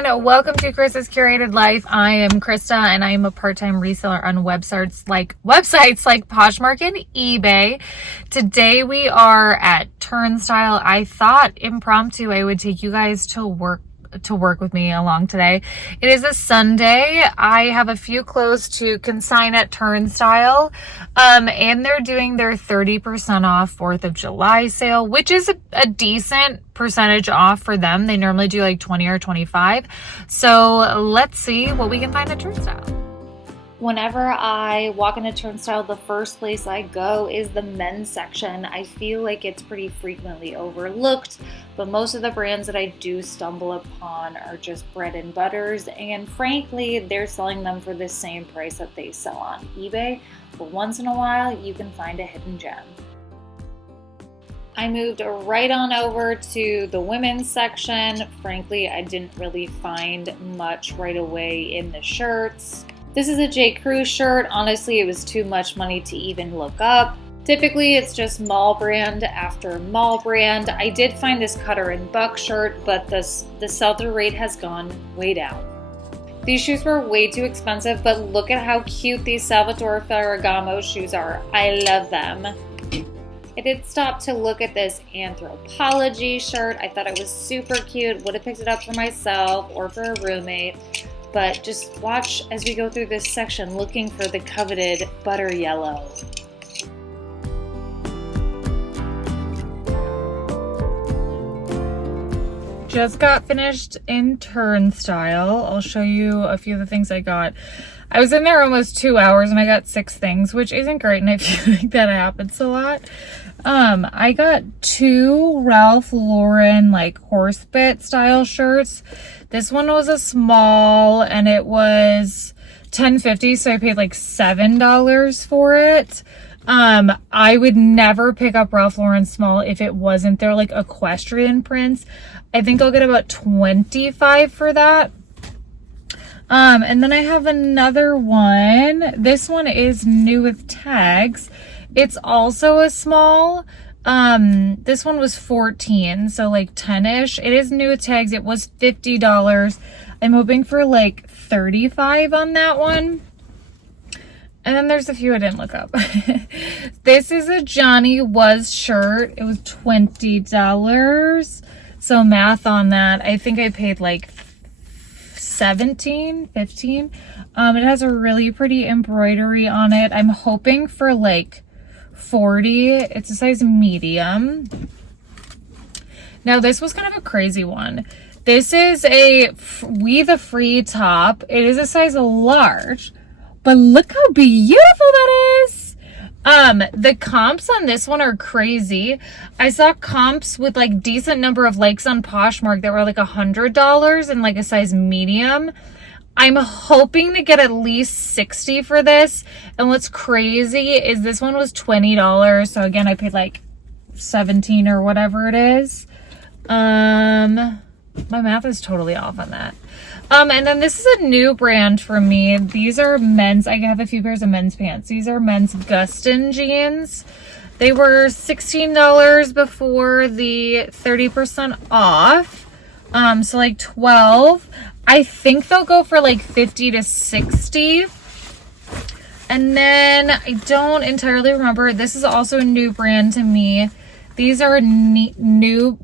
everyone, welcome to Chris's Curated Life. I am Krista and I am a part-time reseller on websites like Poshmark and eBay. Today we are at Turnstyle. I thought impromptu I would take you guys to work with me along today. It is a Sunday. I have a few clothes to consign at Turnstyle, and they're doing their 30% off 4th of July sale, which is a decent percentage off for them. They normally do like 20 or 25. So let's see what we can find at Turnstyle. Whenever I walk into Turnstyle, the first place I go is the men's section. I feel like it's pretty frequently overlooked, but most of the brands that I do stumble upon are just bread and butters, and frankly, they're selling them for the same price that they sell on eBay, but once in a while, you can find a hidden gem. I moved right on over to the women's section. Frankly, I didn't really find much right away in the shirts. This is a J. Crew shirt. Honestly, it was too much money to even look up. Typically, it's just mall brand after mall brand. I did find this Cutter & Buck shirt, but the sell-through rate has gone way down. These shoes were way too expensive, but look at how cute these Salvatore Ferragamo shoes are. I love them. I did stop to look at this Anthropology shirt. I thought it was super cute. Would have picked it up for myself or for a roommate. But just watch as we go through this section looking for the coveted butter yellow. Just got finished in Turnstyle. I'll show you a few of the things I got. I was in there almost 2 hours and I got 6 things, which isn't great, and I feel like that happens a lot. I got 2 Ralph Lauren like horse bit style shirts. This one was a small and it was $10.50, so I paid like $7 for it. I would never pick up Ralph Lauren small if it wasn't their like equestrian prints. I think I'll get about $25 for that. And then I have another one. This one is new with tags. It's also a small. This one was $14, so like 10-ish. It is new with tags. It was $50. I'm hoping for like $35 on that one. And then there's a few I didn't look up. This is a Johnny Was shirt. It was $20. So math on that, I think I paid like 15. It has a really pretty embroidery on it. I'm hoping for like 40. It's a size medium. Now this was kind of a crazy one. This is a We the Free top. It is a size large, but look how beautiful that is. The comps on this one are crazy. I saw comps with like decent number of likes on Poshmark that were like $100 and like a size medium. I'm hoping to get at least 60 for this. And what's crazy is this one was $20. So again, I paid like 17 or whatever it is. My math is totally off on that. And then this is a new brand for me. These are men's. I have a few pairs of men's pants. These are men's Gustin jeans. They were $16 before the 30% off. So like 12. I think they'll go for like 50 to 60. And then I don't entirely remember. This is also a new brand to me. These are Nebu,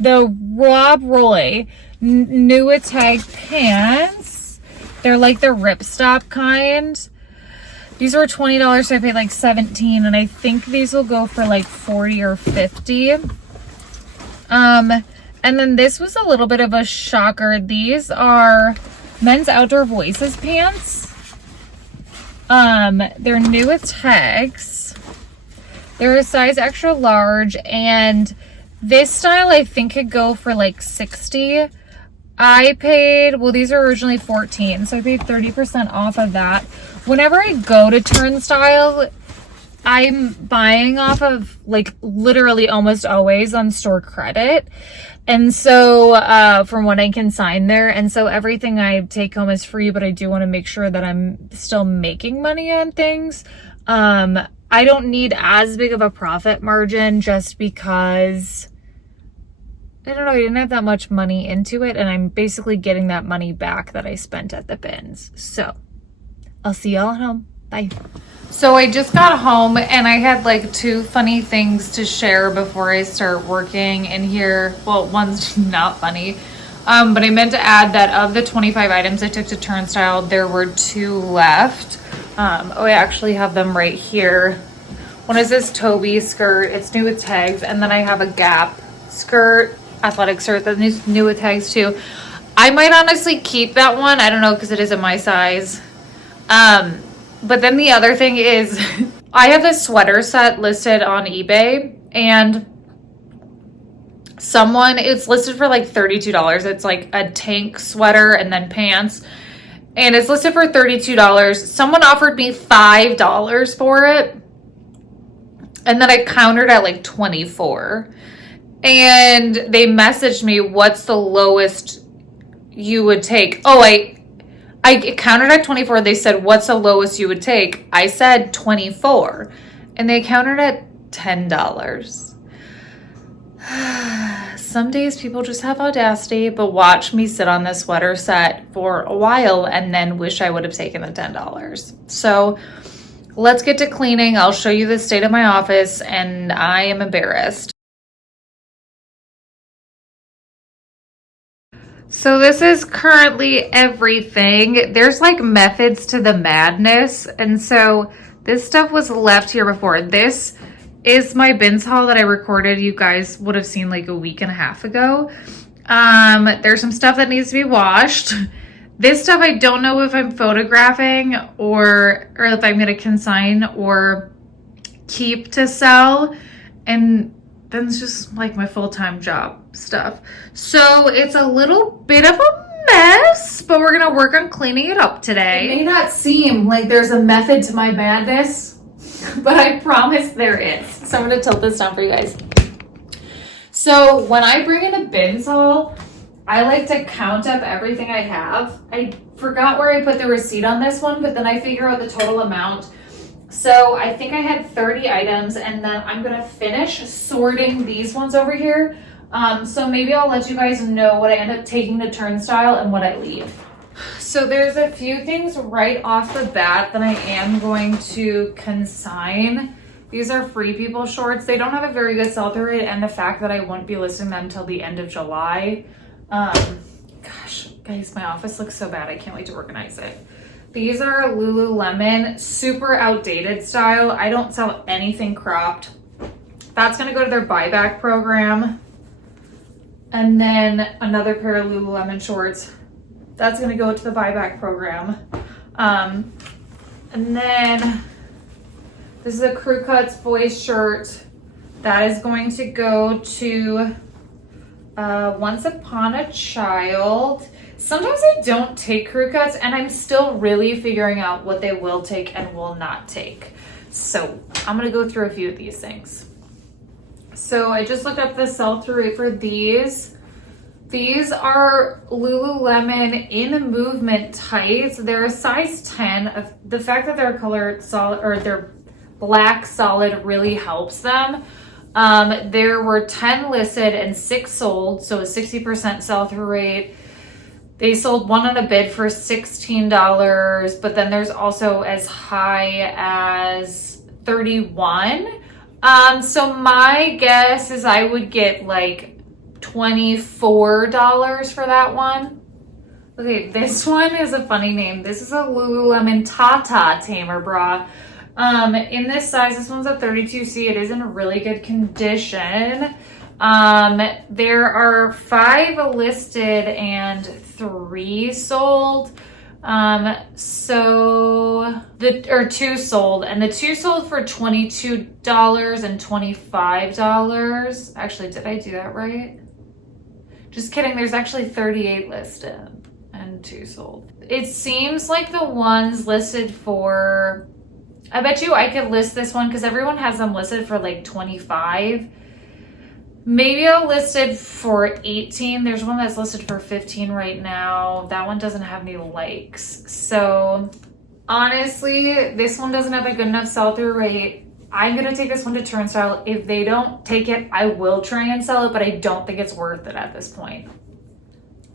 the Rob Roy new with tag pants. They're like the ripstop kind. These were $20, so I paid like 17, and I think these will go for like 40 or 50. And then this was a little bit of a shocker. These are men's Outdoor Voices pants. They're new with tags. They're a size extra large, and this style I think could go for like 60. I paid, well, these were originally 14, so I paid 30% off of that. Whenever I go to Turnstyle, I'm buying off of like literally almost always on store credit. And so from what I consign there, and so everything I take home is free, but I do want to make sure that I'm still making money on things. I don't need as big of a profit margin just because I don't know, I didn't have that much money into it, and I'm basically getting that money back that I spent at the bins. So I'll see y'all at home. Bye. So I just got home and I had like 2 funny things to share before I start working in here. Well, one's not funny, but I meant to add that of the 25 items I took to Turnstyle, there were 2 left. I actually have them right here. One is this Toby skirt. It's new with tags. And then I have a Gap skirt, athletic skirt that's new with tags too. I might honestly keep that one. I don't know, because it isn't my size. But then the other thing is I have this sweater set listed on eBay, and it's listed for like $32. It's like a tank sweater and then pants, and it's listed for $32. Someone offered me $5 for it, and then I countered at like 24, and they messaged me, what's the lowest you would take? I counted at 24. They said, what's the lowest you would take? I said 24. And they counted at $10. Some days people just have audacity, but watch me sit on this sweater set for a while and then wish I would have taken the $10. So let's get to cleaning. I'll show you the state of my office, and I am embarrassed. So this is currently everything. There's like methods to the madness. And so this stuff was left here before. This is my bins haul that I recorded. You guys would have seen like a week and a half ago. There's some stuff that needs to be washed. This stuff, I don't know if I'm photographing or if I'm going to consign or keep to sell. And then it's just like my full-time job stuff. So it's a little bit of a mess, but we're gonna work on cleaning it up today. It may not seem like there's a method to my madness, but I promise there is. So I'm gonna tilt this down for you guys. So when I bring in a bins haul, I like to count up everything I have. I forgot where I put the receipt on this one, but then I figure out the total amount. So I think I had 30 items, and then I'm gonna finish sorting these ones over here. So maybe I'll let you guys know what I end up taking to Turnstyle and what I leave. So there's a few things right off the bat that I am going to consign. These are Free People shorts. They don't have a very good sell-through rate, and the fact that I won't be listing them until the end of July. Gosh, guys, my office looks so bad. I can't wait to organize it. These are Lululemon, super outdated style. I don't sell anything cropped. That's gonna go to their buyback program. And then another pair of Lululemon shorts. That's gonna go to the buyback program. And then this is a Crew Cuts boys shirt. That is going to go to Once Upon a Child. Sometimes I don't take crew cuts, and I'm still really figuring out what they will take and will not take. So I'm gonna go through a few of these things. So I just looked up the sell-through rate for these. These are Lululemon in movement tights. They're a size 10. The fact that they're color solid, or they're black solid, really helps them. There were 10 listed and 6 sold, so a 60% sell-through rate. They sold one on a bid for $16, but then there's also as high as $31. So my guess is I would get like $24 for that one. Okay, this one is a funny name. This is a Lululemon Tata Tamer bra. In this size, this one's a 32C. It is in a really good condition. There are 5 listed and 3 sold. 2 sold, and the 2 sold for $22 and $25. Actually, did I do that right? Just kidding. There's actually 38 listed and 2 sold. It seems like the ones listed for, I bet you I could list this one because everyone has them listed for like 25. Maybe I'll list it for 18. There's one that's listed for 15 right now. That one doesn't have any likes. So honestly, this one doesn't have a good enough sell-through rate. I'm going to take this one to Turnstyle. If they don't take it, I will try and sell it, but I don't think it's worth it at this point.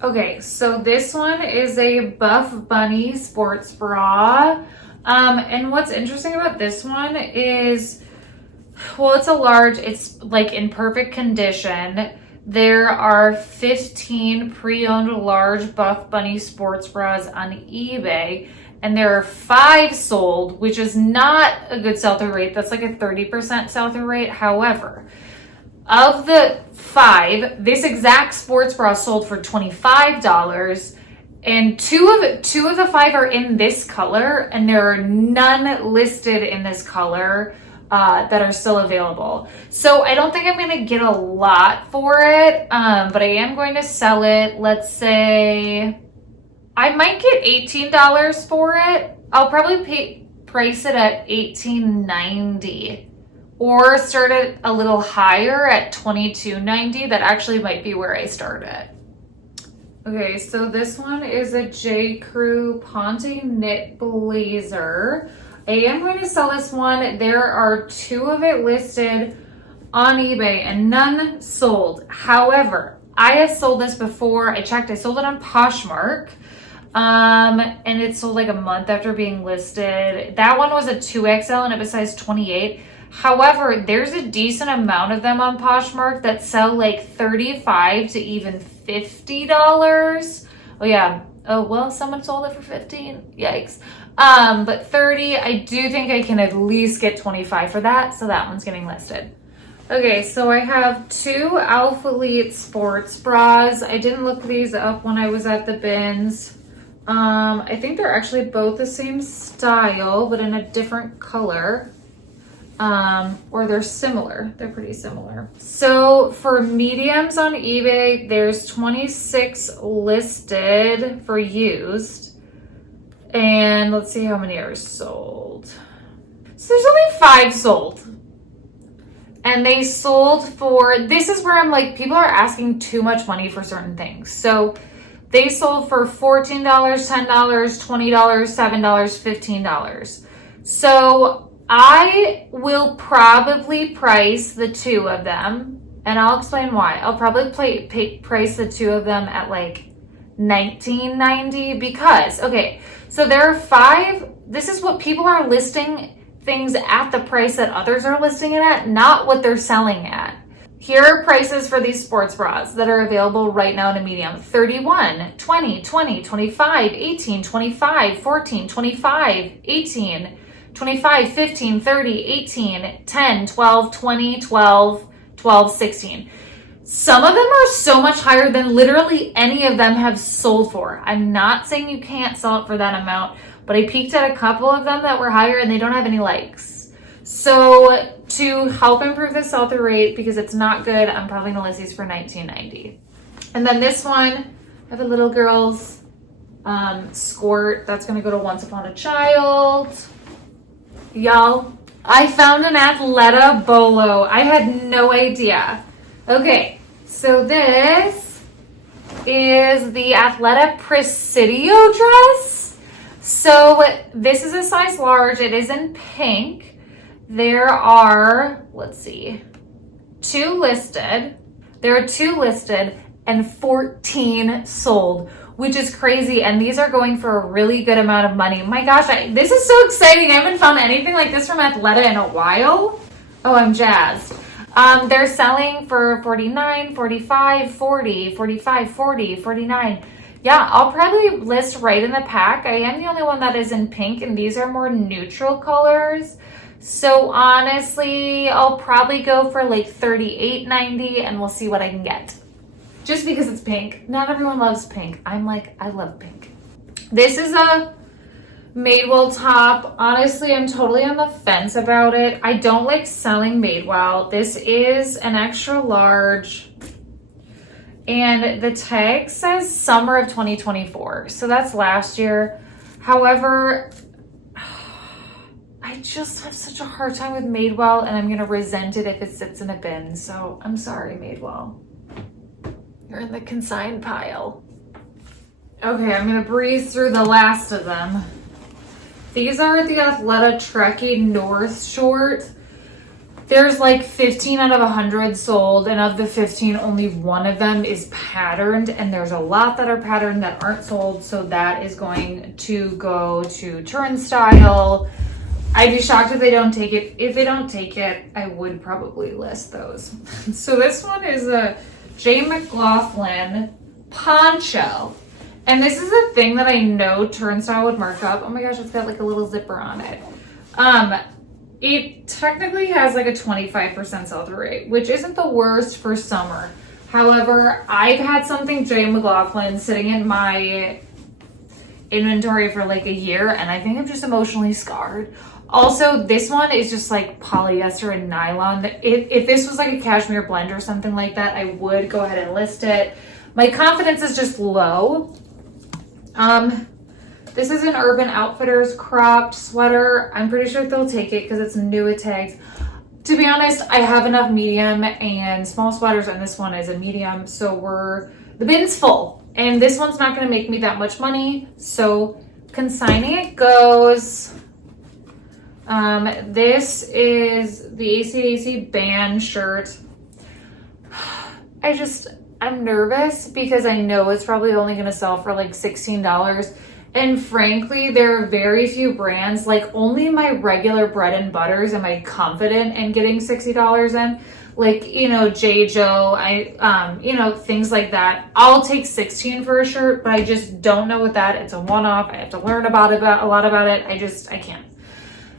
Okay, so this one is a Buff Bunny sports bra. And what's interesting about this one is, well, it's a large, it's like in perfect condition. There are 15 pre-owned large Buff Bunny sports bras on eBay, and there are 5 sold, which is not a good sell-through rate. That's like a 30% sell-through rate. However, of the 5, this exact sports bra sold for $25, and two of the 5 are in this color, and there are none listed in this color that are still available. So I don't think I'm going to get a lot for it, but I am going to sell it. Let's say I might get $18 for it. I'll probably price it at $18.90. Or start it a little higher at $22.90. That actually might be where I start it. Okay, so this one is a J. Crew Ponte knit blazer. I am going to sell this one. There are 2 of it listed on eBay and none sold. However, I have sold this before. I checked. I sold it on Poshmark. And it sold like a month after being listed. That one was a 2XL and it was size 28. However, there's a decent amount of them on Poshmark that sell like $35 to even $50. Oh yeah. Oh, well, someone sold it for 15. Yikes. But 30, I do think I can at least get 25 for that. So that one's getting listed. Okay, so I have 2 FLYP sports bras. I didn't look these up when I was at the bins. I think they're actually both the same style, but in a different color. Or they're similar. They're pretty similar. So for mediums on eBay, there's 26 listed for used. And let's see how many are sold. So there's only 5 sold. And they sold for, this is where I'm like, people are asking too much money for certain things. So they sold for $14, $10, $20, $7, $15. So I will probably price the 2 of them, and I'll explain why. I'll probably price the 2 of them at like $19.90 because, okay, so there are 5, this is what people are listing things at the price that others are listing it at, not what they're selling at. Here are prices for these sports bras that are available right now in a medium. 31, 20, 20, 25, 18, 25, 14, 25, 18, 25, 15, 30, 18, 10, 12, 20, 12, 12, 16. Some of them are so much higher than literally any of them have sold for. I'm not saying you can't sell it for that amount, but I peeked at a couple of them that were higher and they don't have any likes. So to help improve the sell-through rate, because it's not good, I'm probably gonna list these for $19.90. And then this one, I have a little girl's skirt that's gonna go to Once Upon a Child. Y'all, I found an Athleta bolo. I had no idea. Okay, so this is the Athleta Presidio dress. So this is a size large. It is in pink. There are, let's see, 2 listed. There are 2 listed and 14 sold, which is crazy. And these are going for a really good amount of money. My gosh, this is so exciting. I haven't found anything like this from Athleta in a while. Oh, I'm jazzed. They're selling for $49, $45, $40, $45, $40, $49. Yeah, I'll probably list right in the pack. I am the only one that is in pink, and these are more neutral colors. So honestly, I'll probably go for like $38.90, and we'll see what I can get. Just because it's pink. Not everyone loves pink. I'm like, I love pink. This is a Madewell top. Honestly, I'm totally on the fence about it. I don't like selling Madewell. This is an extra large. And the tag says summer of 2024. So that's last year. However, I just have such a hard time with Madewell, and I'm going to resent it if it sits in a bin. So I'm sorry, Madewell. You're in the consign pile. Okay, I'm going to breeze through the last of them. These are the Athleta Trekkie North Short. there's like 15 out of 100 sold, and of the 15, only one of them is patterned, and there's a lot that are patterned that aren't sold, so that is going to go to Turnstyle. I'd be shocked if they don't take it. If they don't take it, I would probably list those. So this one is a J. McLaughlin poncho. And this is a thing that I know Turnstyle would mark up. Oh my gosh, it's got like a little zipper on it. It technically has like a 25% sell-through rate, which isn't the worst for summer. However, I've had something J. McLaughlin sitting in my inventory for like a year, and I think I'm just emotionally scarred. Also, this one is just like polyester and nylon. If this was like a cashmere blend or something like that, I would go ahead and list it. My confidence is just low. This is an Urban Outfitters cropped sweater. I'm pretty sure they'll take it because it's new at tags. To be honest, I have enough medium and small sweaters, and this one is a medium, so the bin's full. And this one's not going to make me that much money, so consigning it goes. This is the AC/DC band shirt. I'm nervous because I know it's probably only going to sell for like $16. And frankly, there are very few brands, like only my regular bread and butters am I confident in getting $60 in. Like, you know, J. Joe, things like that. I'll take 16 for a shirt, but I just don't know what that. It's a one-off. I have to learn a lot about it. I can't.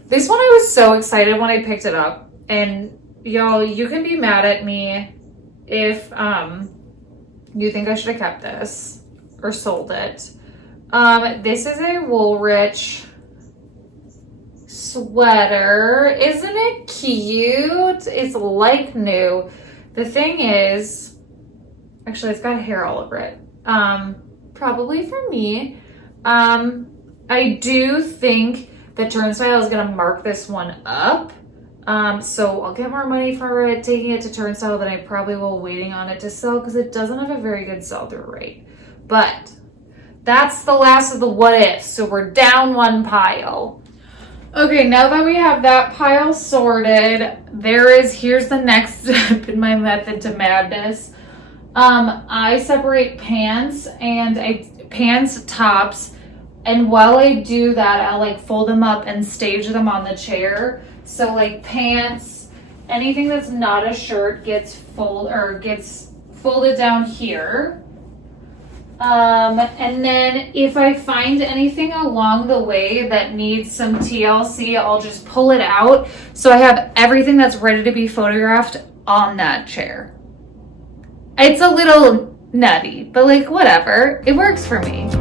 This one, I was so excited when I picked it up. And y'all, you can be mad at me if you think I should have kept this or sold it. This is a Woolrich sweater. Isn't it cute? It's like new. The thing is, actually, it's got hair all over it. Probably for me. I do think that Turnstyle is going to mark this one up. So I'll get more money for it, taking it to Turnstyle than I probably will waiting on it to sell because it doesn't have a very good sell-through rate. But that's the last of the what ifs. So we're down one pile. Okay, now that we have that pile sorted, here's the next step in my method to madness. I separate pants and pants tops. And while I do that, I'll like fold them up and stage them on the chair. So like pants, anything that's not a shirt gets folded down here. And then if I find anything along the way that needs some TLC, I'll just pull it out. So I have everything that's ready to be photographed on that chair. It's a little nutty, but like whatever, it works for me.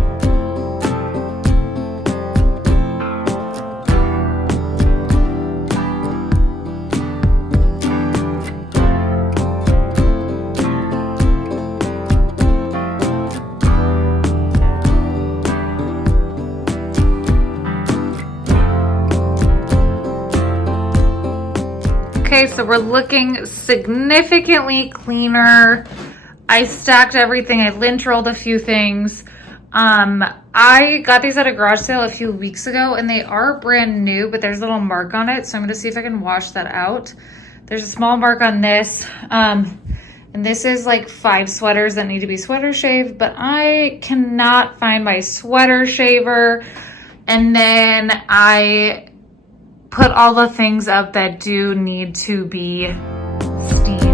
Okay, so we're looking significantly cleaner. I stacked everything. I lint rolled a few things. I got these at a garage sale a few weeks ago, and they are brand new, but there's a little mark on it, so I'm going to see if I can wash that out. There's a small mark on this, and this is like 5 sweaters that need to be sweater shaved, but I cannot find my sweater shaver. And then I put all the things up that do need to be steamed.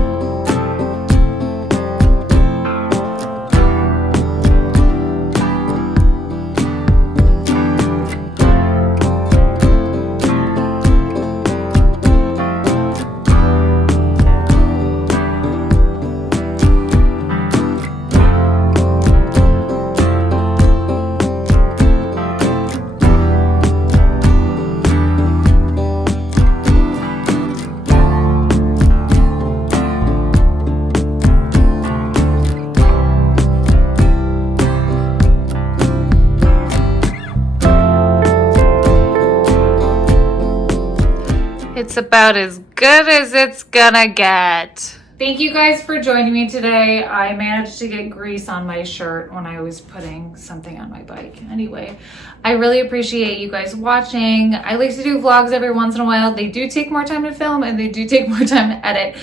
It's about as good as it's gonna get. thank you guys for joining me today. I managed to get grease on my shirt when I was putting something on my bike. Anyway, I really appreciate you guys watching. I like to do vlogs every once in a while. They do take more time to film and they do take more time to edit.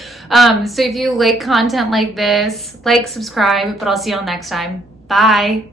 So if you like content like this, like, subscribe, but I'll see you all next time. Bye.